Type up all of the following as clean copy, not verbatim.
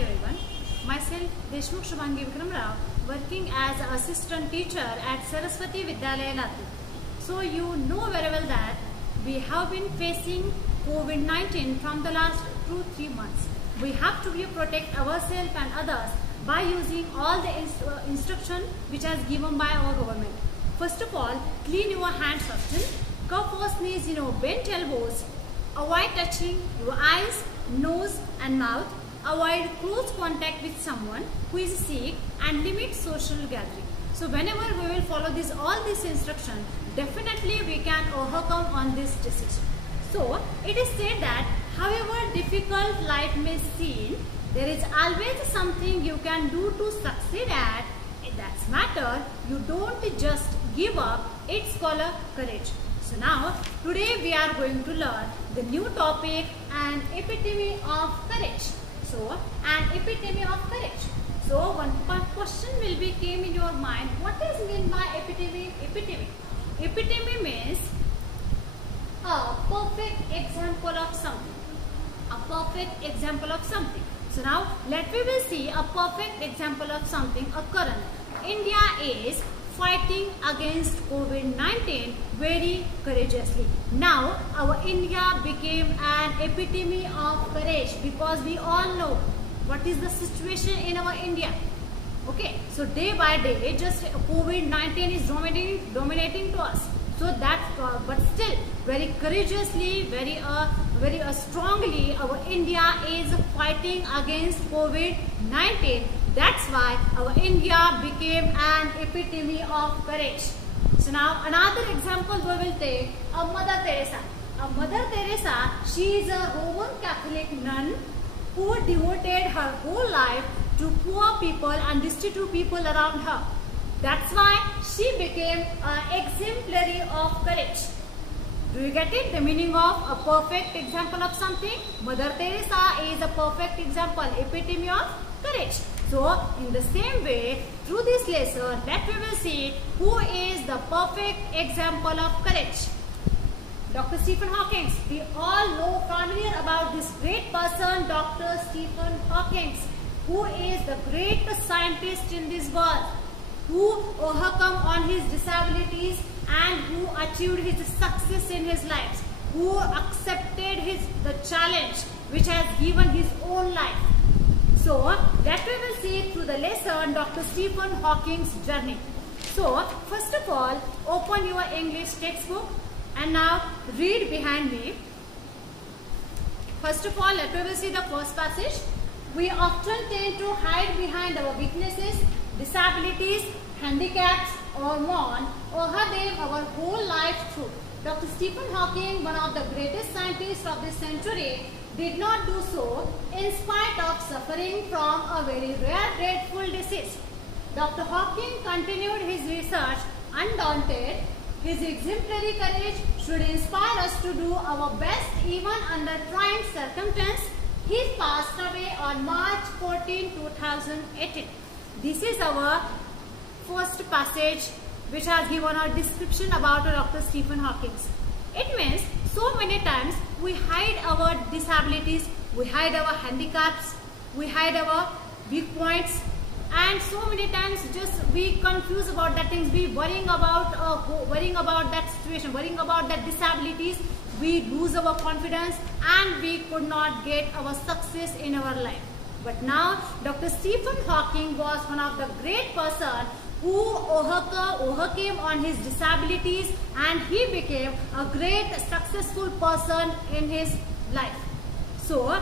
everyone, myself Deshmukh Shubhangi Vikram Rao, working as an assistant teacher at Saraswati Vidyalaya Latur. So you know very well that we have been facing COVID-19 from the last 2-3 months. We have to protect ourselves and others by using all the instruction which is given by our government. First of all, clean your hands often, cough or sneeze, bend elbows, avoid touching your eyes, nose and mouth, avoid close contact with someone who is sick and limit social gathering. So whenever we will follow all these instructions, definitely we can overcome on this disease. So it is said that however difficult life may seem, there is always something you can do to succeed at. That's matter. You don't just give up. It's called courage. So now today we are going to learn the new topic, an epitome of courage. So an epitome of courage. So one question will be came in your mind. What is meant by epitome? Epitome means a perfect example of something. A perfect example of something. So now we will see a perfect example of something occurring. India is fighting against COVID-19 very courageously. Now our India became an epitome of courage because we all know what is the situation in our India. Okay, so day by day just COVID-19 is dominating to us. So that, but still very courageously, very strongly our India is fighting against COVID-19. That's why our India became an epitome of courage. So now another example we will take Mother Teresa. Mother Teresa, she is a Roman Catholic nun who devoted her whole life to poor people and destitute people around her. That's why she became an exemplary of courage. Do you get it? The meaning of a perfect example of something? Mother Teresa is a perfect example, epitome of courage. So, in the same way, through this lesson, we will see who is the perfect example of courage. Dr. Stephen Hawking. We all know familiar about this great person, Dr. Stephen Hawking, who is the greatest scientist in this world, who overcome on his disabilities and who achieved his success in his life, who accepted the challenge which has given his own life. So that we will see through the lesson Dr. Stephen Hawking's journey. So first of all, open your English textbook and now read behind me. First of all, we will see the first passage. We often tend to hide behind our weaknesses, disabilities, handicaps or mourn over them our whole life through. Dr. Stephen Hawking, one of the greatest scientists of this century, did not do so in spite of suffering from a very rare dreadful disease. Dr. Hawking continued his research undaunted. His exemplary courage should inspire us to do our best even under trying circumstances. He passed away on March 14, 2018. This is our first passage which has given a description about Dr. Stephen Hawking. It means so many times we hide our disabilities, we hide our handicaps, we hide our weak points, and so many times just we confuse about that things, we worrying about that situation, worrying about that disabilities, we lose our confidence and we could not get our success in our life. But now Dr. Stephen Hawking was one of the great person who overcame on his disabilities and he became a great successful person in his life. So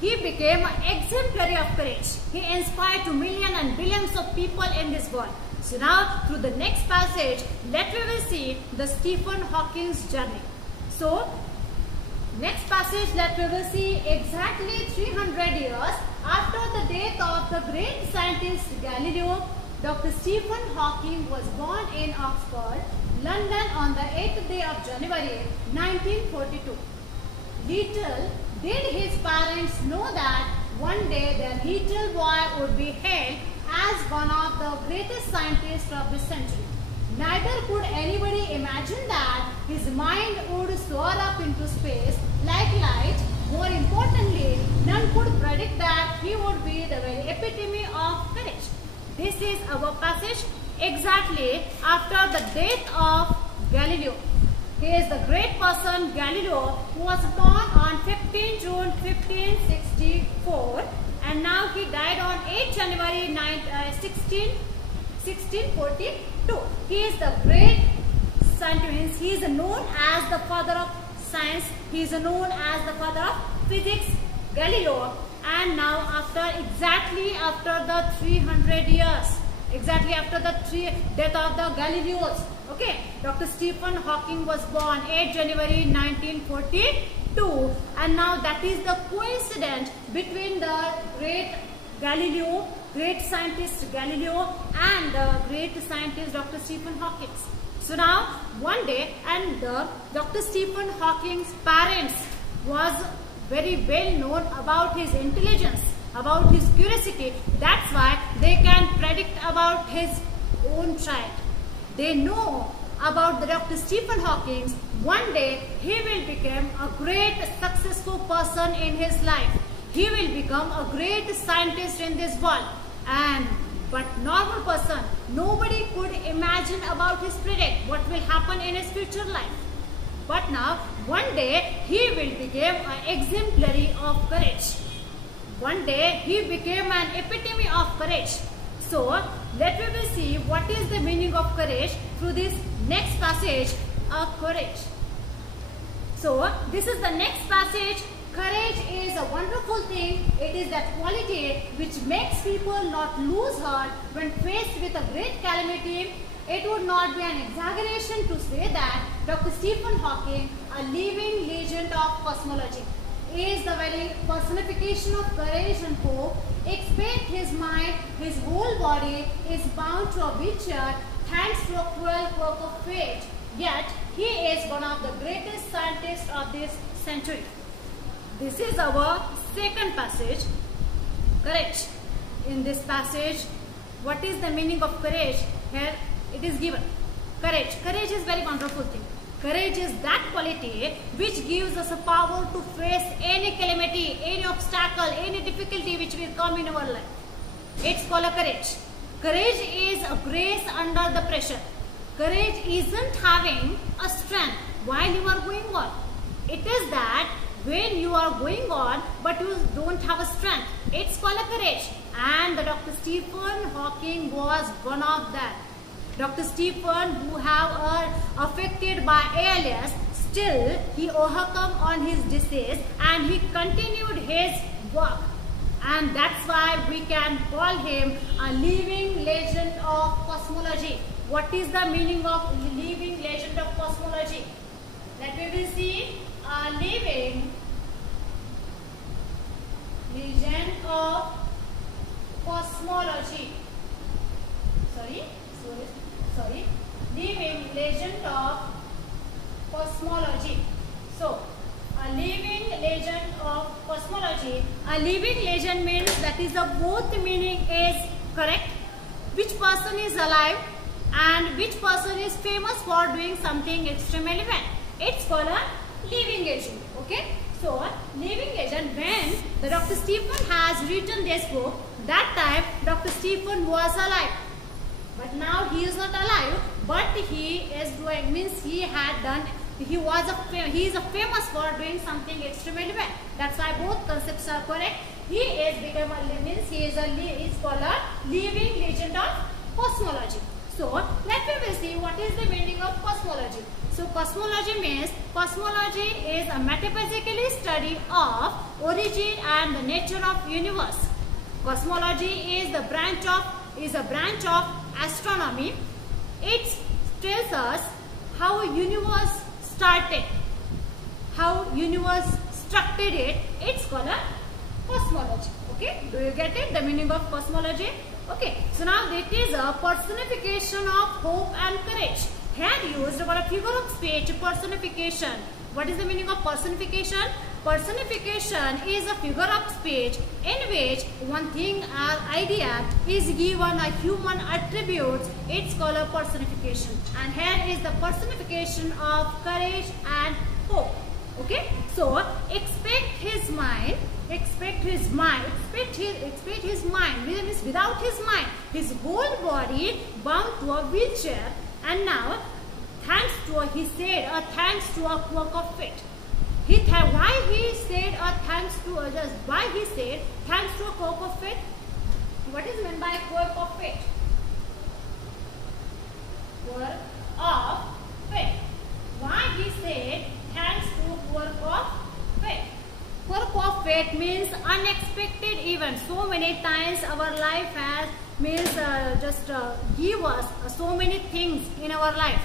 he became an exemplary of courage. He inspired to millions and billions of people in this world. So now through the next passage, we will see the Stephen Hawking's journey. So next passage we will see exactly 300 years after the death of the great scientist Galileo. Dr. Stephen Hawking was born in Oxford, London on the 8th day of January 1942. Little did his parents know that one day their little boy would be hailed as one of the greatest scientists of this century. Neither could anybody imagine that his mind would soar up into space like light more importantly, none could predict that he would be the very epitome of courage. This is our passage exactly after the death of Galileo. He is the great person Galileo, who was born on 15 June 1564, and now he died on 8 January 1642. He is the great scientist. He is known as the father of science. He is known as the father of physics, Galileo. And now exactly after the 300 years, exactly after the death of the Galileos, okay, Dr. Stephen Hawking was born 8 January 1942, and now that is the coincidence between the great Galileo, great scientist Galileo, and the great scientist Dr. Stephen Hawking. So now one day, and Dr. Stephen Hawking's parents was very well known about his intelligence, about his curiosity. That's why they can predict about his own child. They know about the Dr. Stephen Hawking. One day he will become a great successful person in his life. He will become a great scientist in this world. But normal person, nobody could imagine about his predict what will happen in his future life. But now, one day, he will become an exemplary of courage. One day, he became an epitome of courage. So, let me see what is the meaning of courage through this next passage of courage. So, this is the next passage. Courage is a wonderful thing. It is that quality which makes people not lose heart when faced with a great calamity. It would not be an exaggeration to say that Dr. Stephen Hawking, a living legend of cosmology, is the very personification of courage and hope. Expect his mind, his whole body is bound to a wheelchair thanks to a cruel quirk of fate. Yet, he is one of the greatest scientists of this century. This is our second passage, courage. In this passage, what is the meaning of courage? Here it is given. Courage. Courage is very wonderful thing. Courage is that quality which gives us a power to face any calamity, any obstacle, any difficulty which will come in our life. It's called a courage. Courage is a grace under the pressure. Courage isn't having a strength while you are going on. It is that when you are going on but you don't have a strength, it's called a courage. And Dr. Stephen Hawking was one of that. Dr. Stephen, who have affected by ALS, still he overcome on his disease and he continued his work. And that's why we can call him a living legend of cosmology. What is the meaning of living legend of cosmology? Let me will see. A living legend of cosmology. Sorry. Living legend of cosmology. So, a living legend of cosmology. A living legend means that is the both meaning is correct. Which person is alive and which person is famous for doing something extremely well. It's called a living legend. Okay. So, living legend, when the Dr. Stephen has written this book, that time Dr. Stephen was alive. But now he is not alive, but he is doing, means he had done, he is a famous for doing something extremely well. That's why both concepts are correct. He is become a, means he is called a living legend of cosmology. So, let me see what is the meaning of cosmology. So, cosmology means, cosmology is a metaphysical study of origin and the nature of universe. Cosmology is a branch of astronomy. It tells us how universe started, how universe structured it. It's called a cosmology. Okay, do you get it? The meaning of cosmology. Okay, so now it is a personification of hope and courage. Here used for a figure of speech, personification. What is the meaning of personification? Personification is a figure of speech in which one thing or idea is given a human attribute. It's called a personification. And here is the personification of courage and hope. Okay, so expect his mind means without his mind, his whole body bound to a wheelchair, and now thanks to a quirk of fate. Why he said thanks to a quirk of fate? What is meant by quirk of fate? Quirk of fate. Why he said thanks to quirk of fate? Quirk of fate means unexpected event. So many times our life has give us so many things in our life.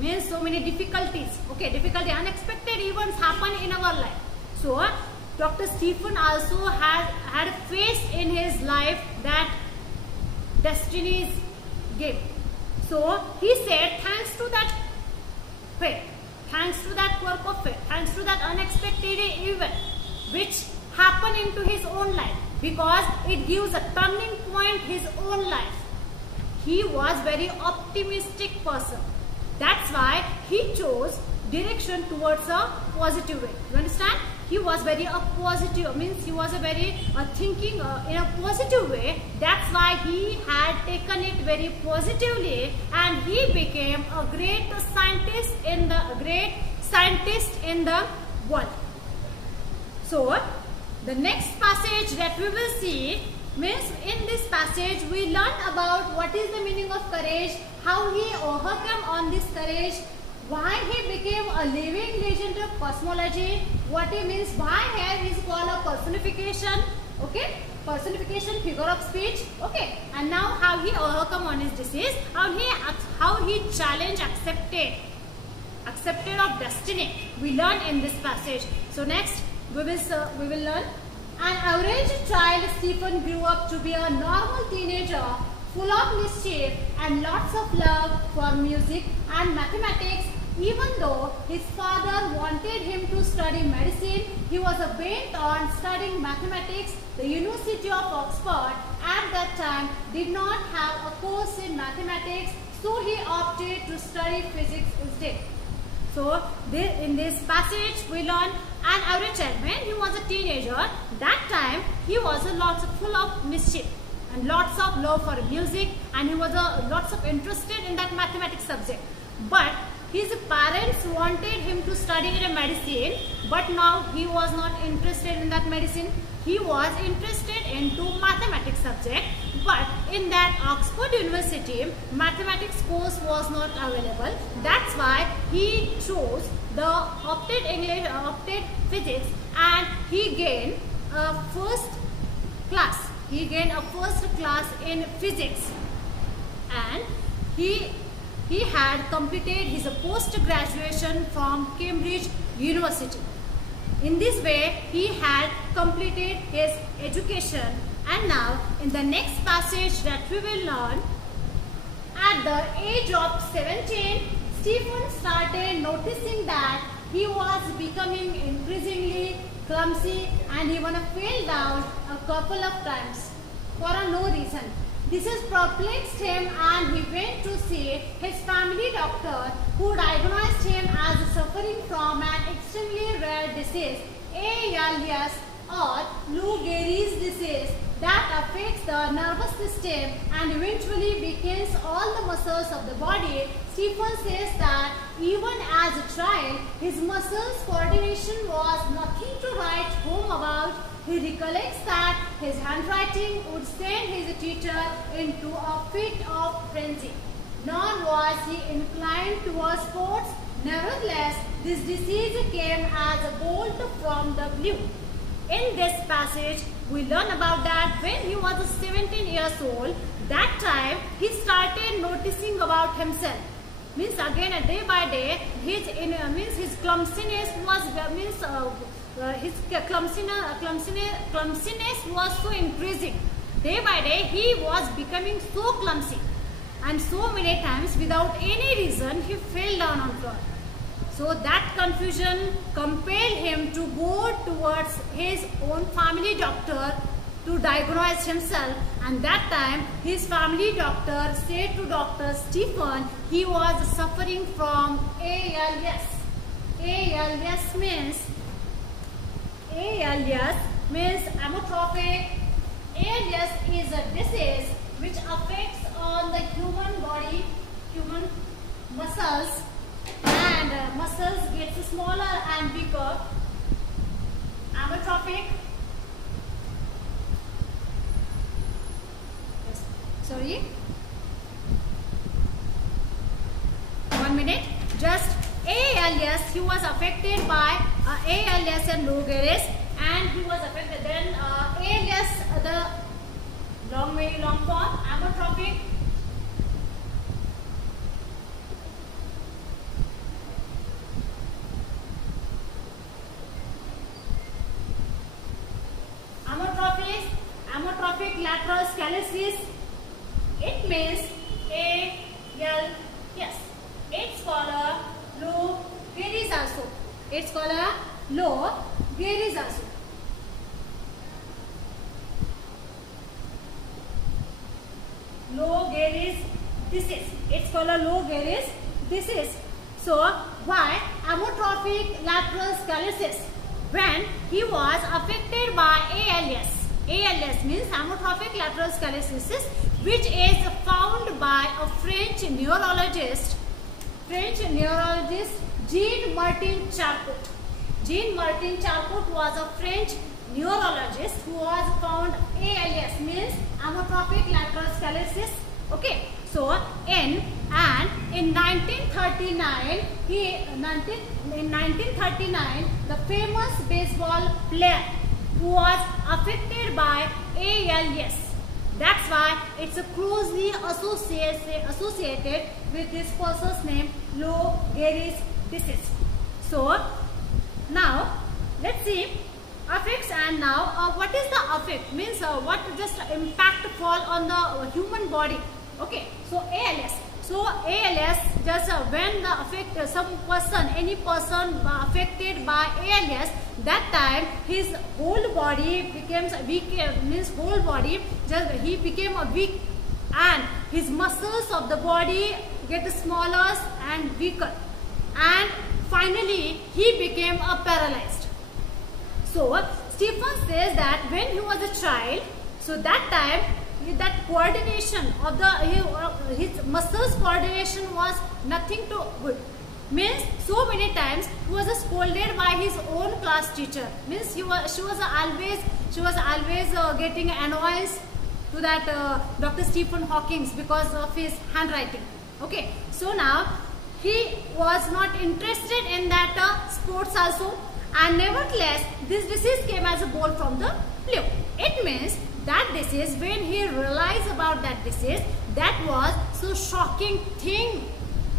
Means so many difficulties. Okay, unexpected events happen in our life. So Dr. Stephen also had faced in his life that destiny's game. So he said thanks to that fate, thanks to that quirk of fate, thanks to that unexpected event which happened into his own life, because it gives a turning point his own life. He was very optimistic person. That's why he chose direction towards a positive way. You understand? He was very positive, means he was thinking in a positive way. That's why he had taken it very positively, and he became a great scientist in the world. So the next passage that we will see means, in this passage we learn about what is the meaning of courage, how he overcame on this courage, why he became a living legend of cosmology, what he means, why here is called a personification, okay, personification, figure of speech, okay, and now how he overcome on his disease, how he challenged, accepted of destiny, we learn in this passage. So next we will learn. An average child, Stephen grew up to be a normal teenager, full of mischief and lots of love for music and mathematics. Even though his father wanted him to study medicine, he was bent on studying mathematics. The University of Oxford at that time did not have a course in mathematics, so he opted to study physics instead. So in this passage we learn an average child, when he was a teenager, that time he was full of mischief and lots of love for music, and he was lots of interested in that mathematics subject. But his parents wanted him to study in medicine, but now he was not interested in that medicine. He was interested into mathematics subject, but in that Oxford University mathematics course was not available. That's why he chose opted physics, and he gained a first class. He gained a first class in physics, and he had completed his post-graduation from Cambridge University. In this way, he had completed his education, and now in the next passage that we will learn, at the age of 17, Stephen started noticing that he was becoming increasingly clumsy, and even fell down a couple of times for no reason. This has perplexed him, and he went to see his family doctor, who diagnosed him as suffering from an extremely rare disease, ALS or Lou Gehrig's disease, that affects the nervous system and eventually weakens all the muscles of the body. Stephen says that even as a child, his muscles coordination was nothing to write home about. He recollects that his handwriting would send his teacher into a fit of frenzy. Nor was he inclined towards sports. Nevertheless, this disease came as a bolt from the blue. In this passage, we learn about that when he was 17 years old, that time he started noticing about himself. Means again, day by day, his clumsiness was his clumsiness was so increasing. Day by day, he was becoming so clumsy, and so many times without any reason he fell down on floor. So that confusion compelled him to go towards his own family doctor to diagnose himself, and that time his family doctor said to Dr. Stephen he was suffering from ALS. ALS means amyotrophic. ALS is a disease which affects on the human body, human muscles, and muscles gets smaller and bigger. Amyotrophic. Sorry. 1 minute. Just ALS. He was affected by ALS and Lou Gehrig's, and he was affected. Then ALS, the very long form, amyotrophic. Amyotrophic lateral sclerosis. It means ALS. Its color Lou Gehrig's also. Its color Lou Gehrig's also. Lou Gehrig's disease. Its color Lou Gehrig's disease. So why amyotrophic lateral sclerosis? When he was affected by ALS. ALS means amyotrophic lateral sclerosis, which is found by a French neurologist Jean-Martin Charcot. Jean-Martin Charcot was a French neurologist who was found ALS means amyotrophic lateral sclerosis. Okay, so in 1939, the famous baseball player who was affected by ALS. That's why it's closely associated with this person's name, Lou Gehrig's disease. So now let's see affects, and now what is the affect? Means what just impact fall on the human body. Okay, so ALS. So ALS, just when the affect any person affected by ALS, that time his whole body becomes weak. Means whole body he became weak, and his muscles of the body get smaller and weaker, and finally he became paralyzed. So Stephen says that when he was a child, so that time that coordination of his muscles coordination was nothing to good. Means so many times he was scolded by his own class teacher. Means she was always getting annoyance to that Dr. Stephen Hawking because of his handwriting. Okay, so now he was not interested in that sports also, and nevertheless this disease came as a ball from the blue. It means that disease, when he realized about that disease, that was so shocking thing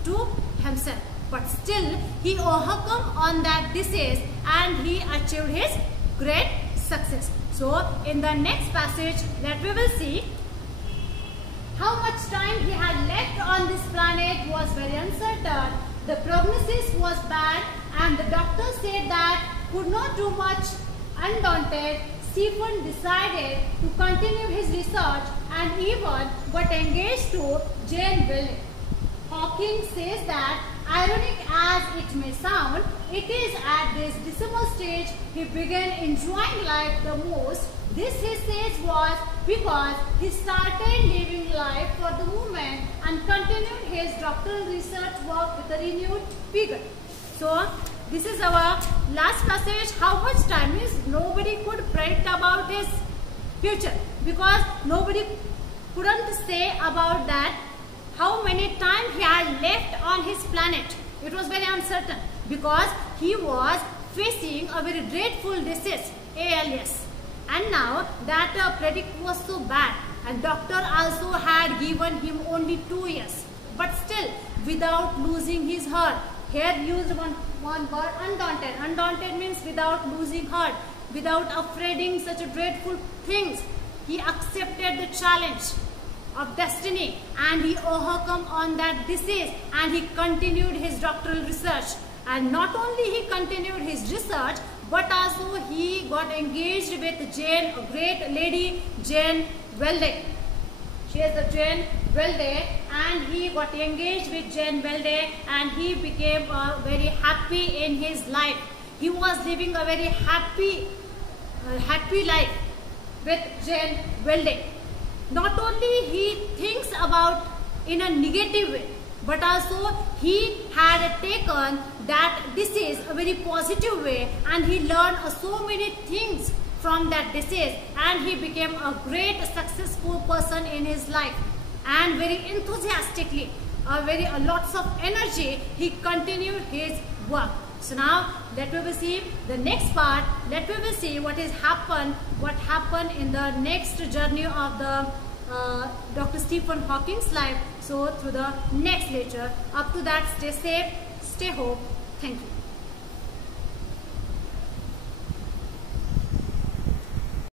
to himself, but still he overcome on that disease and he achieved his great success. So in the next passage that we will see how much time he had left on this planet was very uncertain. The prognosis was bad, and the doctor said that could not do much. Undaunted, Stephen decided to continue his research and even got engaged to Jane Weldon. Hawking says that, ironic as it may sound, it is at this dismal stage he began enjoying life the most. This, he says, was because he started living life for the movement and continued his doctoral research work with a renewed vigor. So, this is our last passage. How much time is nobody could predict about his future, because nobody couldn't say about that how many time he had left on his planet. It was very uncertain because he was facing a very dreadful disease, ALS, and now that predict was so bad, and doctor also had given him only 2 years, but still without losing his heart. Here used one word, undaunted. Undaunted means without losing heart, without afraiding such a dreadful things. He accepted the challenge of destiny and he overcome on that disease, and he continued his doctoral research. And not only he continued his research, but also he got engaged with Jane, a great lady, Jane Weldon. She is the Jane Welday, and he got engaged with Jane Welday, and he became very happy in his life. He was living a very happy life with Jane Welday. Not only he thinks about in a negative way, but also he had taken that disease a very positive way, and he learned so many things from that disease, and he became a great successful person in his life, and very enthusiastically, lots of energy, he continued his work. So now let we will see the next part. Let we will see what happened in the next journey of the Dr. Stephen Hawking's life. So through the next lecture. Up to that, stay safe, stay home. Thank you.